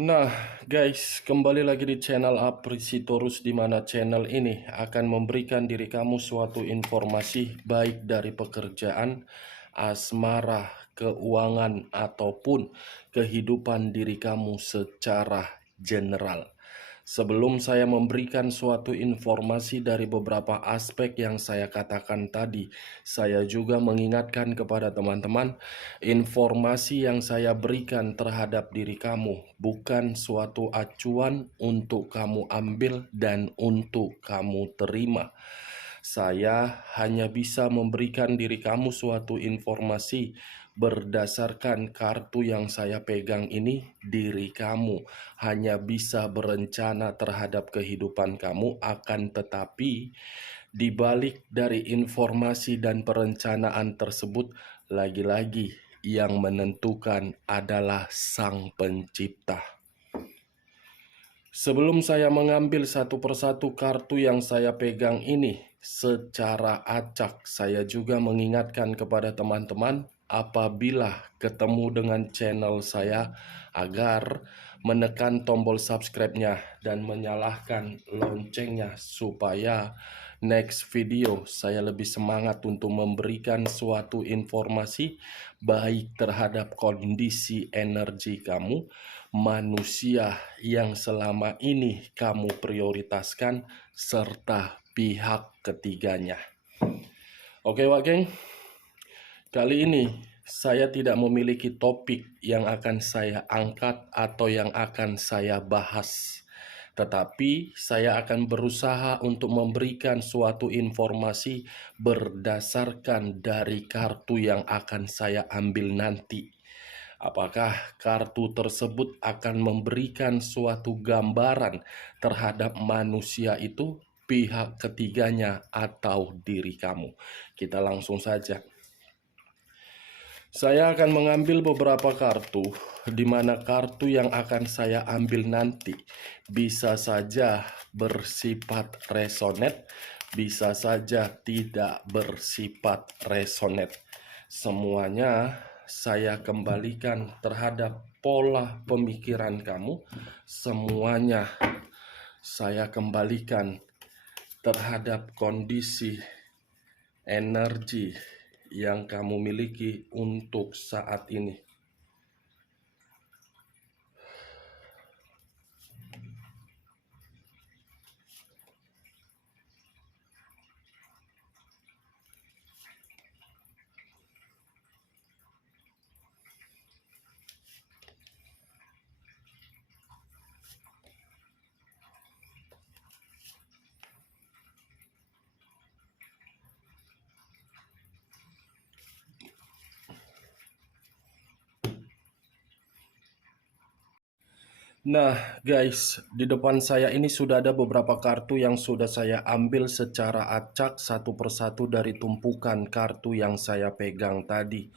Nah, guys, kembali lagi di channel Aprisitorus, di mana channel ini akan memberikan diri kamu suatu informasi baik dari pekerjaan, asmara, keuangan, ataupun kehidupan diri kamu secara general. Sebelum saya memberikan suatu informasi dari beberapa aspek yang saya katakan tadi, saya juga mengingatkan kepada teman-teman, informasi yang saya berikan terhadap diri kamu bukan suatu acuan untuk kamu ambil dan untuk kamu terima. Saya hanya bisa memberikan diri kamu suatu informasi berdasarkan kartu yang saya pegang ini. Diri kamu hanya bisa berencana terhadap kehidupan kamu, akan tetapi di balik dari informasi dan perencanaan tersebut, lagi-lagi yang menentukan adalah Sang Pencipta. Sebelum saya mengambil satu persatu kartu yang saya pegang ini secara acak, saya juga mengingatkan kepada teman-teman apabila ketemu dengan channel saya agar menekan tombol subscribe-nya dan menyalakan loncengnya supaya next video saya lebih semangat untuk memberikan suatu informasi baik terhadap kondisi energi kamu, manusia yang selama ini kamu prioritaskan, serta pihak ketiganya. Oke Wak Geng, kali ini saya tidak memiliki topik yang akan saya angkat atau yang akan saya bahas. Tetapi saya akan berusaha untuk memberikan suatu informasi berdasarkan dari kartu yang akan saya ambil nanti. Apakah kartu tersebut akan memberikan suatu gambaran terhadap manusia itu, pihak ketiganya, atau diri kamu? Kita langsung saja. Saya akan mengambil beberapa kartu, di mana kartu yang akan saya ambil nanti bisa saja bersifat resonate, bisa saja tidak bersifat resonate. Semuanya saya kembalikan terhadap pola pemikiran kamu. Semuanya saya kembalikan terhadap kondisi energi yang kamu miliki untuk saat ini. Nah guys, di depan saya ini sudah ada beberapa kartu yang sudah saya ambil secara acak satu persatu dari tumpukan kartu yang saya pegang tadi.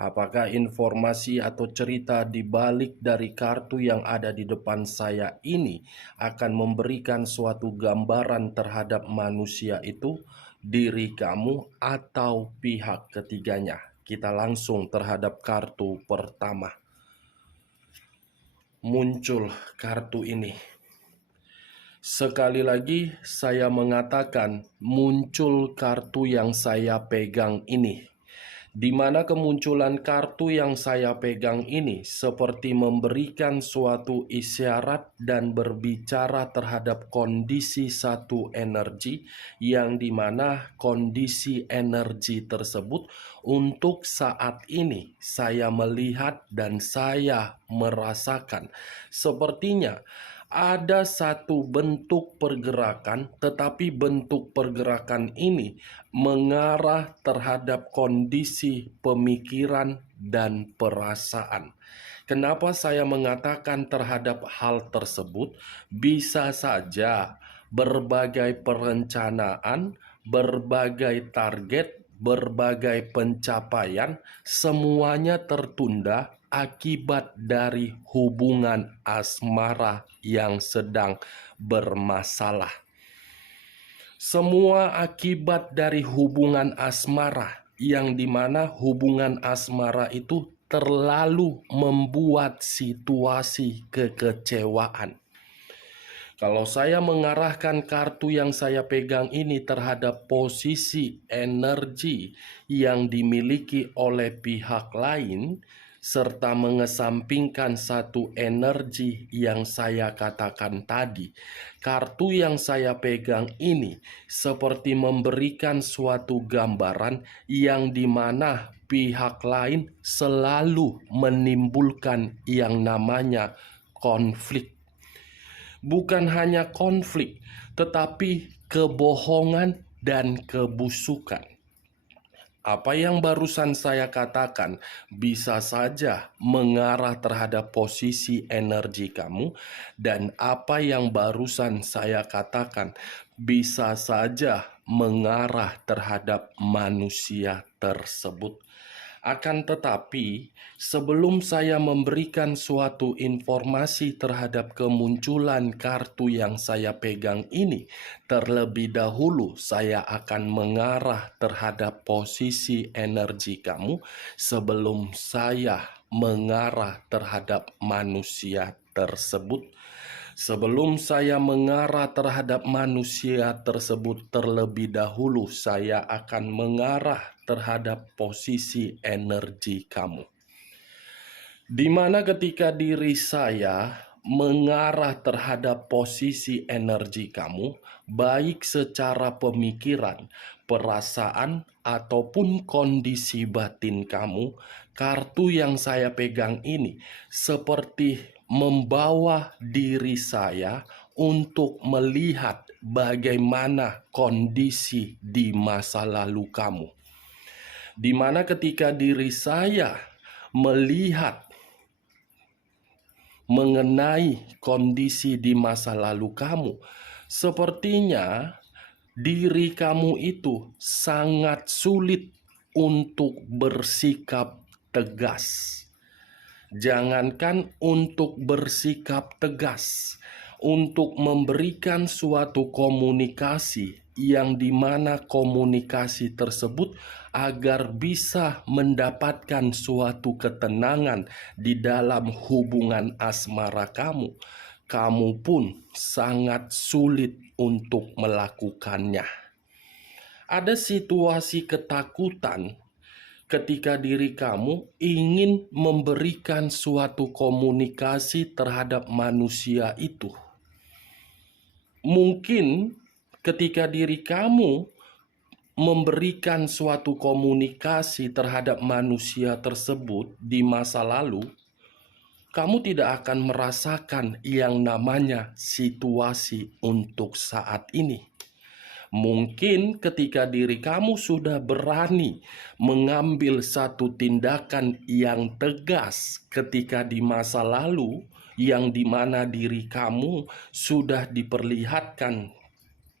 Apakah informasi atau cerita di balik dari kartu yang ada di depan saya ini akan memberikan suatu gambaran terhadap manusia itu, diri kamu, atau pihak ketiganya? Kita langsung terhadap kartu pertama. Muncul kartu ini. Sekali lagi saya mengatakan muncul kartu yang saya pegang ini. Di mana kemunculan kartu yang saya pegang ini seperti memberikan suatu isyarat dan berbicara terhadap kondisi satu energi, yang dimana kondisi energi tersebut untuk saat ini saya melihat dan saya merasakan sepertinya ada satu bentuk pergerakan, tetapi bentuk pergerakan ini mengarah terhadap kondisi pemikiran dan perasaan. Kenapa saya mengatakan terhadap hal tersebut? Bisa saja berbagai perencanaan, berbagai target, berbagai pencapaian, semuanya tertunda akibat dari hubungan asmara yang sedang bermasalah. Semua akibat dari hubungan asmara, yang dimana hubungan asmara itu terlalu membuat situasi kekecewaan. Kalau saya mengarahkan kartu yang saya pegang ini terhadap posisi energi yang dimiliki oleh pihak lain, serta mengesampingkan satu energi yang saya katakan tadi, kartu yang saya pegang ini seperti memberikan suatu gambaran yang dimana pihak lain selalu menimbulkan yang namanya konflik. Bukan hanya konflik, tetapi kebohongan dan kebusukan. Apa yang barusan saya katakan bisa saja mengarah terhadap posisi energi kamu, dan apa yang barusan saya katakan bisa saja mengarah terhadap manusia tersebut. Akan tetapi, sebelum saya memberikan suatu informasi terhadap kemunculan kartu yang saya pegang ini, terlebih dahulu saya akan mengarah terhadap posisi energi kamu sebelum saya mengarah terhadap manusia tersebut. Sebelum saya mengarah terhadap manusia tersebut, terlebih dahulu saya akan mengarah terhadap posisi energi kamu. Di mana ketika diri saya mengarah terhadap posisi energi kamu, baik secara pemikiran, perasaan, ataupun kondisi batin kamu, kartu yang saya pegang ini seperti membawa diri saya untuk melihat bagaimana kondisi di masa lalu kamu. Di mana ketika diri saya melihat mengenai kondisi di masa lalu kamu, sepertinya diri kamu itu sangat sulit untuk bersikap tegas. Jangankan untuk bersikap tegas, untuk memberikan suatu komunikasi yang dimana komunikasi tersebut agar bisa mendapatkan suatu ketenangan di dalam hubungan asmara kamu, kamu pun sangat sulit untuk melakukannya. Ada situasi ketakutan ketika diri kamu ingin memberikan suatu komunikasi terhadap manusia itu. Mungkin ketika diri kamu memberikan suatu komunikasi terhadap manusia tersebut di masa lalu, kamu tidak akan merasakan yang namanya situasi untuk saat ini. Mungkin ketika diri kamu sudah berani mengambil satu tindakan yang tegas ketika di masa lalu, yang dimana diri kamu sudah diperlihatkan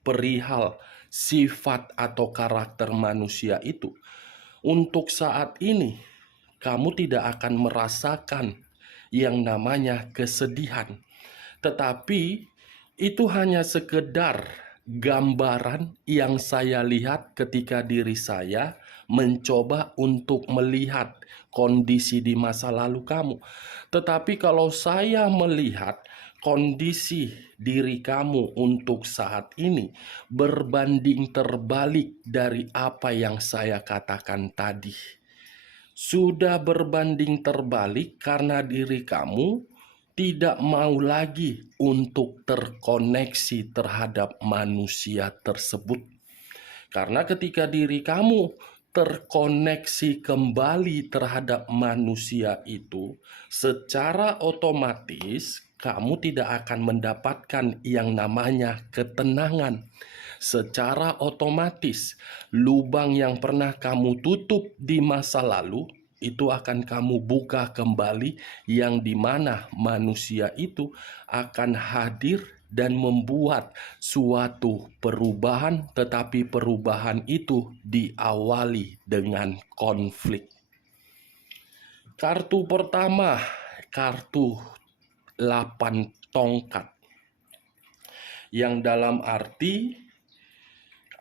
perihal sifat atau karakter manusia itu, untuk saat ini kamu tidak akan merasakan yang namanya kesedihan. Tetapi itu hanya sekedar gambaran yang saya lihat ketika diri saya mencoba untuk melihat kondisi di masa lalu kamu. Tetapi kalau saya melihat kondisi diri kamu untuk saat ini berbanding terbalik dari apa yang saya katakan tadi. Sudah berbanding terbalik karena diri kamu tidak mau lagi untuk terkoneksi terhadap manusia tersebut. Karena ketika diri kamu terkoneksi kembali terhadap manusia itu, secara otomatis kamu tidak akan mendapatkan yang namanya ketenangan. Secara otomatis, lubang yang pernah kamu tutup di masa lalu itu akan kamu buka kembali, yang dimana manusia itu akan hadir dan membuat suatu perubahan, tetapi perubahan itu diawali dengan konflik. Kartu pertama, kartu 8 tongkat, yang dalam arti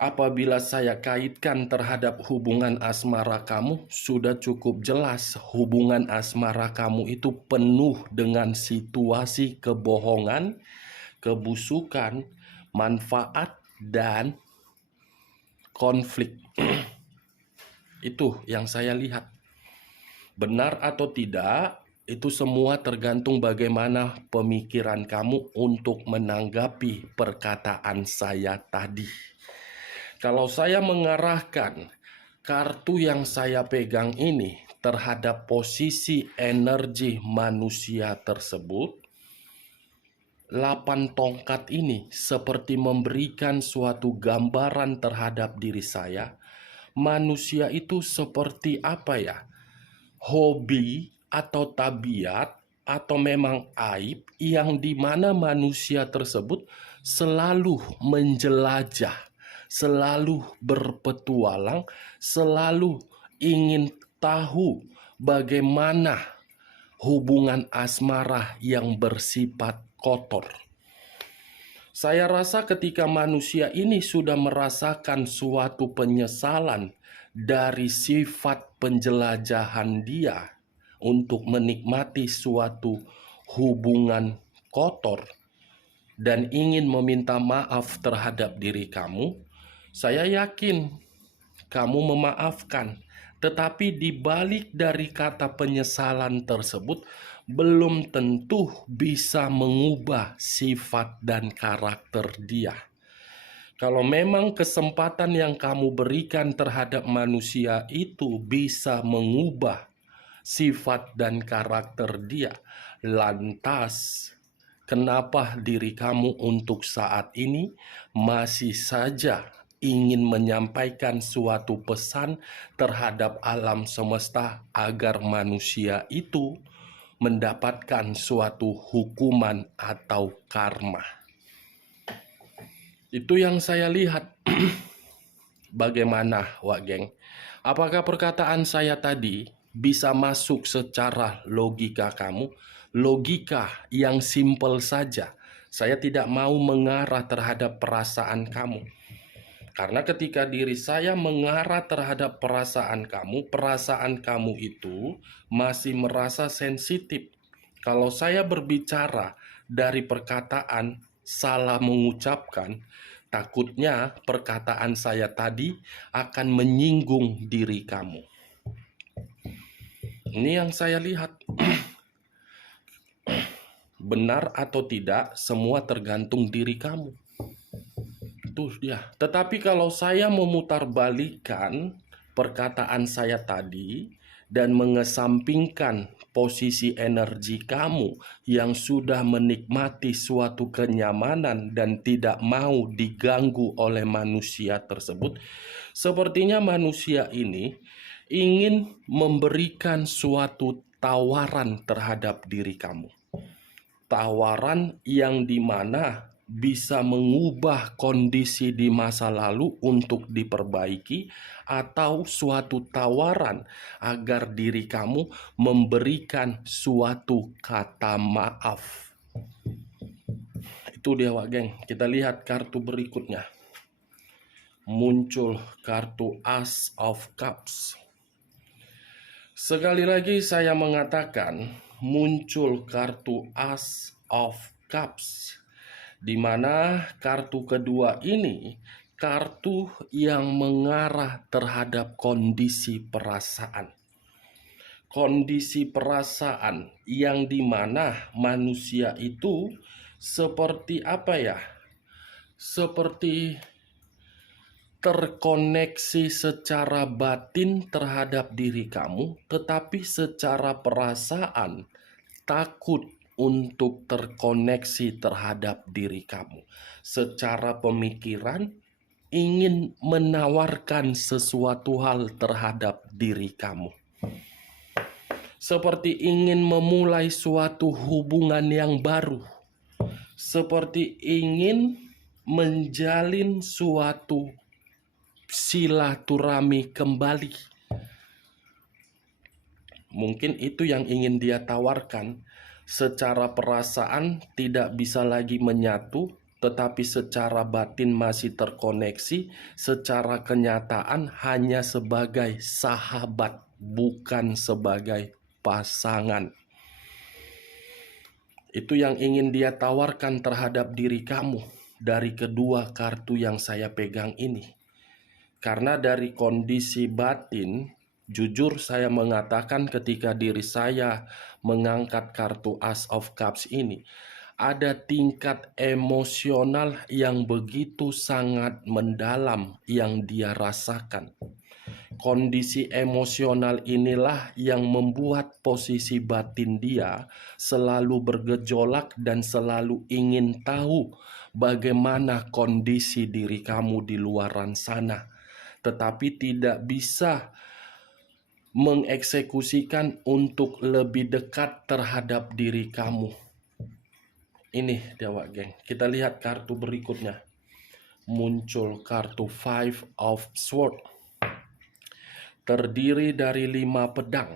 Apabila saya kaitkan terhadap hubungan asmara kamu, sudah cukup jelas hubungan asmara kamu itu penuh dengan situasi kebohongan, kebusukan, manfaat, dan konflik. Itu yang saya lihat. Benar atau tidak, itu semua tergantung bagaimana pemikiran kamu untuk menanggapi perkataan saya tadi. Kalau saya mengarahkan kartu yang saya pegang ini terhadap posisi energi manusia tersebut, 8 tongkat ini seperti memberikan suatu gambaran terhadap diri saya. Manusia itu seperti apa ya? Hobi atau tabiat atau memang aib yang dimana manusia tersebut selalu menjelajah, selalu berpetualang, selalu ingin tahu bagaimana hubungan asmara yang bersifat kotor. Saya rasa ketika manusia ini sudah merasakan suatu penyesalan dari sifat penjelajahan dia untuk menikmati suatu hubungan kotor dan ingin meminta maaf terhadap diri kamu, saya yakin kamu memaafkan. Tetapi di balik dari kata penyesalan tersebut belum tentu bisa mengubah sifat dan karakter dia. Kalau memang kesempatan yang kamu berikan terhadap manusia itu bisa mengubah sifat dan karakter dia, lantas kenapa diri kamu untuk saat ini masih saja ingin menyampaikan suatu pesan terhadap alam semesta agar manusia itu mendapatkan suatu hukuman atau karma? Itu yang saya lihat. Bagaimana, Wak Geng? Apakah perkataan saya tadi bisa masuk secara logika kamu? Logika yang simpel saja. Saya tidak mau mengarah terhadap perasaan kamu. Karena ketika diri saya mengarah terhadap perasaan kamu itu masih merasa sensitif. Kalau saya berbicara dari perkataan salah mengucapkan, takutnya perkataan saya tadi akan menyinggung diri kamu. Ini yang saya lihat. Benar atau tidak, semua tergantung diri kamu. Itu dia. Tetapi kalau saya memutarbalikkan perkataan saya tadi dan mengesampingkan posisi energi kamu yang sudah menikmati suatu kenyamanan dan tidak mau diganggu oleh manusia tersebut, sepertinya manusia ini ingin memberikan suatu tawaran terhadap diri kamu. Tawaran yang dimana bisa mengubah kondisi di masa lalu untuk diperbaiki, atau suatu tawaran agar diri kamu memberikan suatu kata maaf. Itu dia, Wak Geng. Kita lihat kartu berikutnya. Muncul kartu Ace of Cups. Sekali lagi saya mengatakan muncul kartu Ace of Cups, di mana kartu kedua ini kartu yang mengarah terhadap kondisi perasaan. Kondisi perasaan yang dimana manusia itu seperti apa ya? Seperti terkoneksi secara batin terhadap diri kamu, tetapi secara perasaan takut untuk terkoneksi terhadap diri kamu. Secara pemikiran ingin menawarkan sesuatu hal terhadap diri kamu. Seperti ingin memulai suatu hubungan yang baru. Seperti ingin menjalin suatu silaturahmi kembali. Mungkin itu yang ingin dia tawarkan. Secara perasaan tidak bisa lagi menyatu, tetapi secara batin masih terkoneksi, secara kenyataan hanya sebagai sahabat, bukan sebagai pasangan. Itu yang ingin dia tawarkan terhadap diri kamu dari kedua kartu yang saya pegang ini. Karena dari kondisi batin, jujur saya mengatakan ketika diri saya mengangkat kartu Ace of Cups ini, ada tingkat emosional yang begitu sangat mendalam yang dia rasakan. Kondisi emosional inilah yang membuat posisi batin dia selalu bergejolak dan selalu ingin tahu bagaimana kondisi diri kamu di luaran sana, tetapi tidak bisa mengeksekusikan untuk lebih dekat terhadap diri kamu. Ini Dewa Geng. Kita lihat kartu berikutnya. Muncul kartu Five of Swords. Terdiri dari 5 pedang.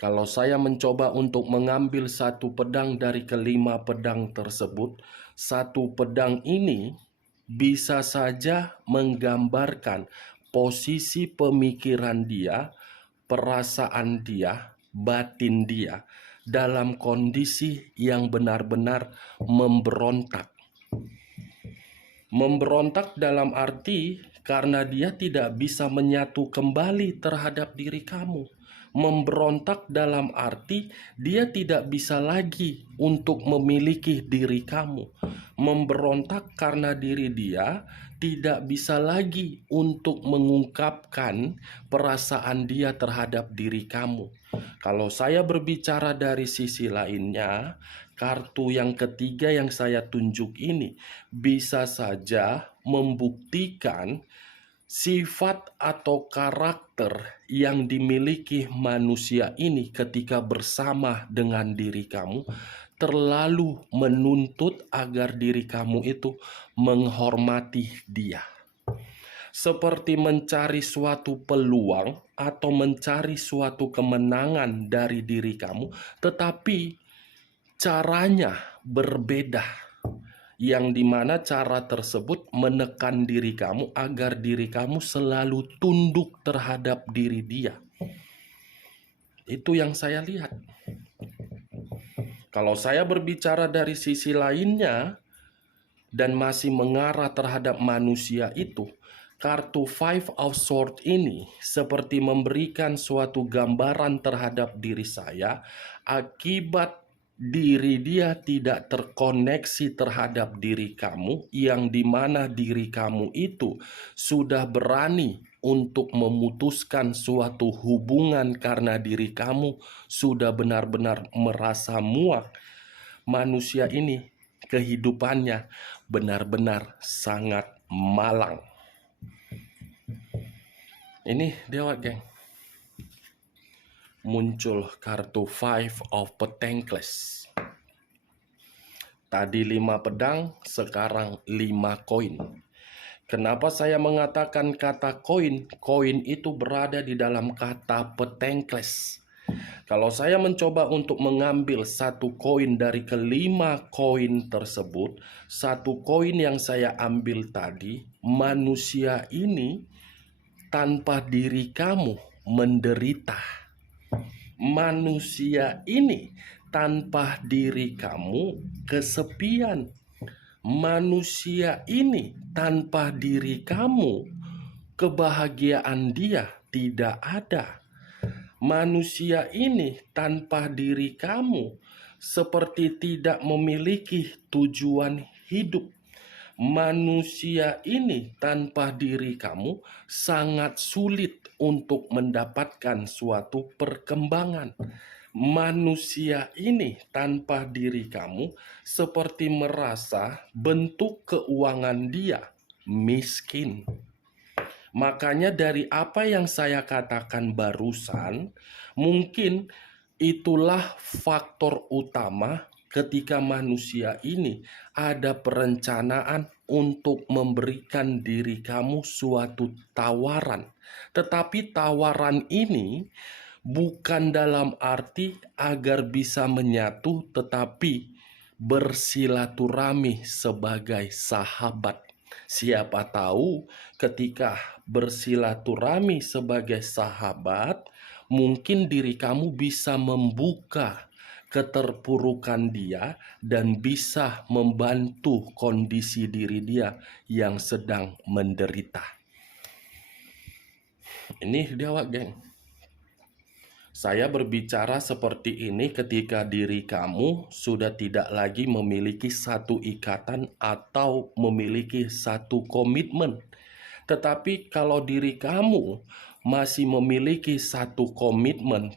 Kalau saya mencoba untuk mengambil satu pedang dari kelima pedang tersebut, satu pedang ini bisa saja menggambarkan posisi pemikiran dia, perasaan dia, batin dia dalam kondisi yang benar-benar memberontak. Memberontak dalam arti karena dia tidak bisa menyatu kembali terhadap diri kamu. Memberontak dalam arti dia tidak bisa lagi untuk memiliki diri kamu. Memberontak karena diri dia tidak bisa lagi untuk mengungkapkan perasaan dia terhadap diri kamu. Kalau saya berbicara dari sisi lainnya, kartu yang ketiga yang saya tunjuk ini bisa saja membuktikan sifat atau karakter yang dimiliki manusia ini ketika bersama dengan diri kamu terlalu menuntut agar diri kamu itu menghormati dia. Seperti mencari suatu peluang atau mencari suatu kemenangan dari diri kamu, tetapi caranya berbeda, yang dimana cara tersebut menekan diri kamu agar diri kamu selalu tunduk terhadap diri dia. Itu yang saya lihat. Kalau saya berbicara dari sisi lainnya dan masih mengarah terhadap manusia itu, kartu Five of Swords ini seperti memberikan suatu gambaran terhadap diri saya akibat diri dia tidak terkoneksi terhadap diri kamu, yang dimana diri kamu itu sudah berani untuk memutuskan suatu hubungan karena diri kamu sudah benar-benar merasa muak. Manusia ini kehidupannya benar-benar sangat malang. Ini Dewa Geng. Muncul kartu Five of Pentacles. Tadi 5 pedang, sekarang 5 koin. Kenapa saya mengatakan kata koin? Koin itu berada di dalam kata Pentacles. Kalau saya mencoba untuk mengambil satu koin dari kelima koin tersebut, satu koin yang saya ambil tadi, manusia ini tanpa diri kamu menderita. Manusia ini tanpa diri kamu kesepian. Manusia ini tanpa diri kamu kebahagiaan dia tidak ada. Manusia ini tanpa diri kamu seperti tidak memiliki tujuan hidup. Manusia ini tanpa diri kamu sangat sulit untuk mendapatkan suatu perkembangan. Manusia ini tanpa diri kamu seperti merasa bentuk keuangan dia miskin. Makanya dari apa yang saya katakan barusan, mungkin itulah faktor utama ketika manusia ini ada perencanaan untuk memberikan diri kamu suatu tawaran. Tetapi tawaran ini bukan dalam arti agar bisa menyatu, tetapi bersilaturahmi sebagai sahabat. Siapa tahu ketika bersilaturahmi sebagai sahabat, mungkin diri kamu bisa membuka keterpurukan dia dan bisa membantu kondisi diri dia yang sedang menderita. Ini dia, Wak, geng. Saya berbicara seperti ini ketika diri kamu sudah tidak lagi memiliki satu ikatan atau memiliki satu komitmen. Tetapi kalau diri kamu masih memiliki satu komitmen,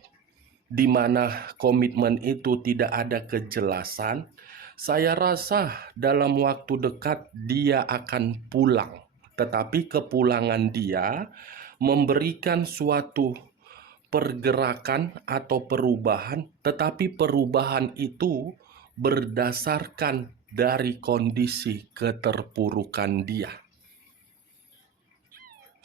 di mana komitmen itu tidak ada kejelasan, saya rasa dalam waktu dekat dia akan pulang. Tetapi kepulangan dia memberikan suatu pergerakan atau perubahan, tetapi perubahan itu berdasarkan dari kondisi keterpurukan dia.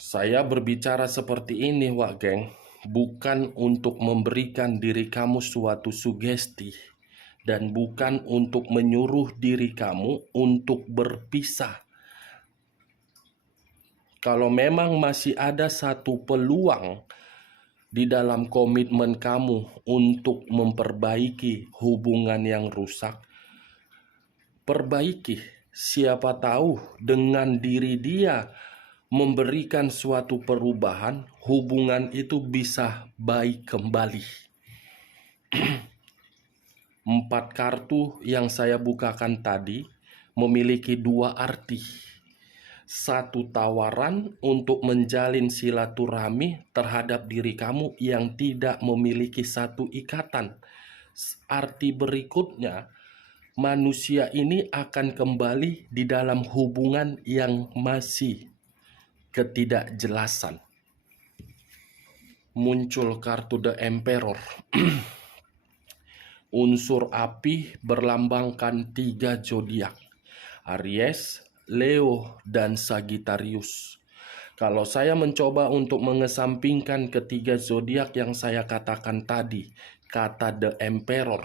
Saya berbicara seperti ini, Wak, geng, bukan untuk memberikan diri kamu suatu sugesti dan bukan untuk menyuruh diri kamu untuk berpisah. Kalau memang masih ada satu peluang di dalam komitmen kamu untuk memperbaiki hubungan yang rusak, perbaiki. Siapa tahu dengan diri dia memberikan suatu perubahan, hubungan itu bisa baik kembali. 4 kartu yang saya bukakan tadi memiliki 2 arti. Satu, tawaran untuk menjalin silaturahmi terhadap diri kamu yang tidak memiliki satu ikatan. Arti berikutnya, manusia ini akan kembali di dalam hubungan yang masih ketidakjelasan. Muncul kartu The Emperor. Unsur api berlambangkan 3 zodiak: Aries, Leo, dan Sagittarius. Kalau saya mencoba untuk mengesampingkan ketiga zodiak yang saya katakan tadi, kata The Emperor,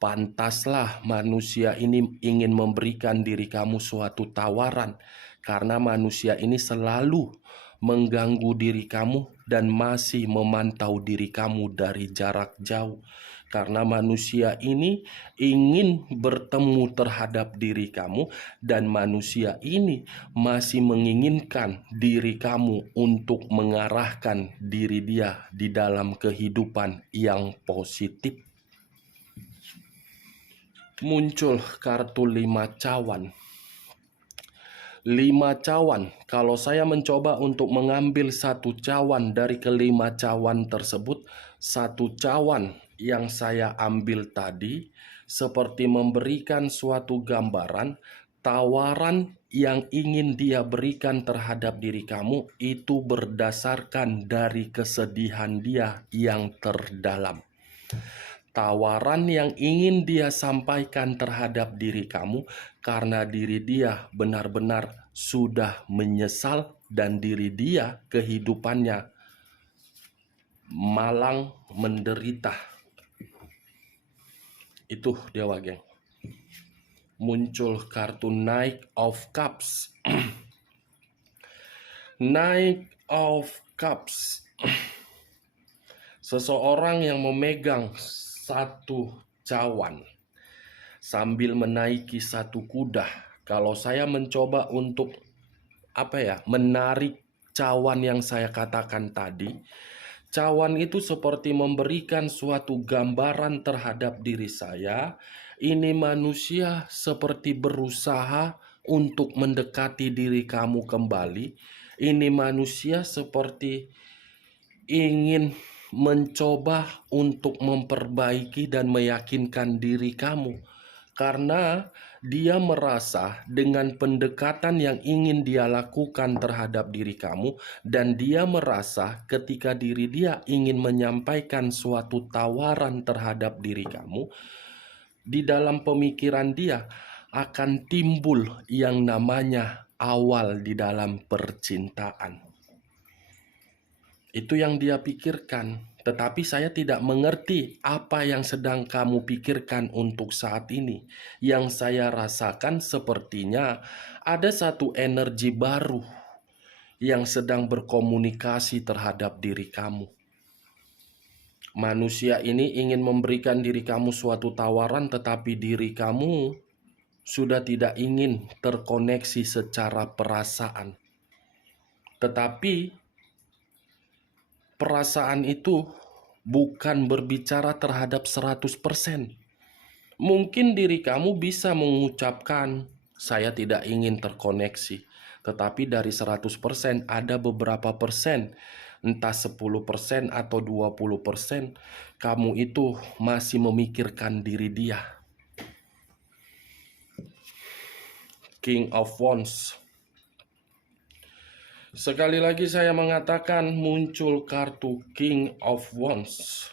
pantaslah manusia ini ingin memberikan diri kamu suatu tawaran, karena manusia ini selalu mengganggu diri kamu dan masih memantau diri kamu dari jarak jauh. Karena manusia ini ingin bertemu terhadap diri kamu dan manusia ini masih menginginkan diri kamu untuk mengarahkan diri dia di dalam kehidupan yang positif. Muncul kartu 5 cawan. 5 cawan, kalau saya mencoba untuk mengambil satu cawan dari kelima cawan tersebut, satu cawan yang saya ambil tadi seperti memberikan suatu gambaran tawaran yang ingin dia berikan terhadap diri kamu itu berdasarkan dari kesedihan dia yang terdalam. Tawaran yang ingin dia sampaikan terhadap diri kamu karena diri dia benar-benar sudah menyesal dan diri dia kehidupannya malang menderita. Itu dia, Wak, geng. Muncul kartu Knight of Cups. Knight of Cups. Seseorang yang memegang satu cawan sambil menaiki satu kuda. Kalau saya mencoba untuk menarik cawan yang saya katakan tadi, cawan itu seperti memberikan suatu gambaran terhadap diri saya. Ini manusia seperti berusaha untuk mendekati diri kamu kembali. Ini manusia seperti ingin mencoba untuk memperbaiki dan meyakinkan diri kamu. Karena dia merasa dengan pendekatan yang ingin dia lakukan terhadap diri kamu, dan dia merasa ketika diri dia ingin menyampaikan suatu tawaran terhadap diri kamu, di dalam pemikiran dia akan timbul yang namanya awal di dalam percintaan. Itu yang dia pikirkan. Tetapi saya tidak mengerti apa yang sedang kamu pikirkan untuk saat ini. Yang saya rasakan sepertinya ada satu energi baru yang sedang berkomunikasi terhadap diri kamu. Manusia ini ingin memberikan diri kamu suatu tawaran, tetapi diri kamu sudah tidak ingin terkoneksi secara perasaan. Tetapi perasaan itu bukan berbicara terhadap 100%. Mungkin diri kamu bisa mengucapkan, saya tidak ingin terkoneksi. Tetapi dari 100% ada beberapa persen, entah 10% atau 20%, kamu itu masih memikirkan diri dia. King of Wands. Sekali lagi saya mengatakan muncul kartu King of Wands.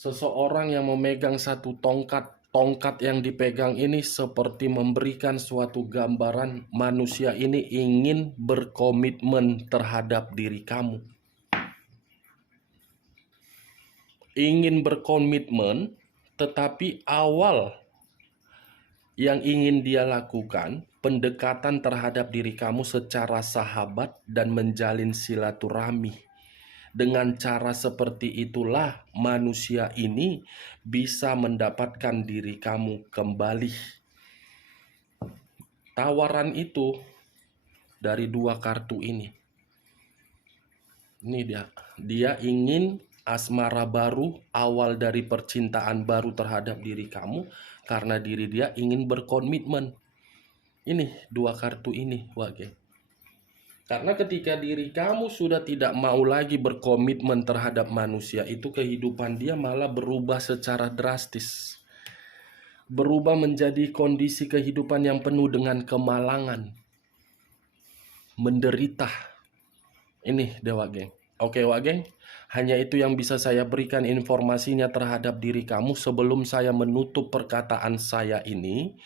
Seseorang yang memegang satu tongkat. Tongkat yang dipegang ini seperti memberikan suatu gambaran manusia ini ingin berkomitmen terhadap diri kamu. Ingin berkomitmen, tetapi awal yang ingin dia lakukan pendekatan terhadap diri kamu secara sahabat dan menjalin silaturahmi. Dengan cara seperti itulah manusia ini bisa mendapatkan diri kamu kembali. Tawaran itu dari dua kartu ini. Ini dia ingin asmara baru, awal dari percintaan baru terhadap diri kamu, karena diri dia ingin berkomitmen. Ini dua kartu ini, Wage. Karena ketika diri kamu sudah tidak mau lagi berkomitmen terhadap manusia itu, kehidupan dia malah berubah secara drastis. Berubah menjadi kondisi kehidupan yang penuh dengan kemalangan, menderita. Ini Dewa Geng. Oke Wak Geng, hanya itu yang bisa saya berikan informasinya terhadap diri kamu sebelum saya menutup perkataan saya ini.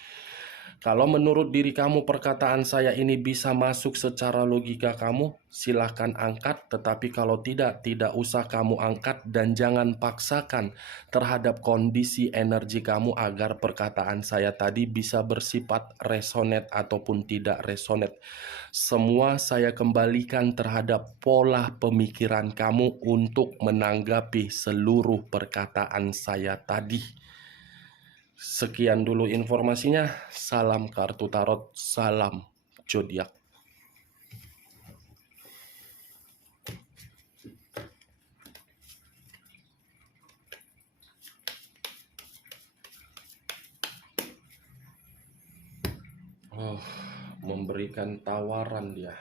Kalau menurut diri kamu perkataan saya ini bisa masuk secara logika kamu, silahkan angkat. Tetapi kalau tidak usah kamu angkat dan jangan paksakan terhadap kondisi energi kamu agar perkataan saya tadi bisa bersifat resonate ataupun tidak resonate. Semua saya kembalikan terhadap pola pemikiran kamu untuk menanggapi seluruh perkataan saya tadi. Sekian dulu informasinya. Salam kartu tarot, salam zodiak. Memberikan tawaran dia.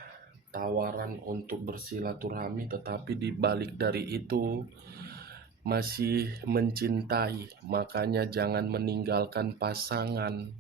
Tawaran untuk bersilaturahmi, tetapi di balik dari itu masih mencintai. Makanya jangan meninggalkan pasangan.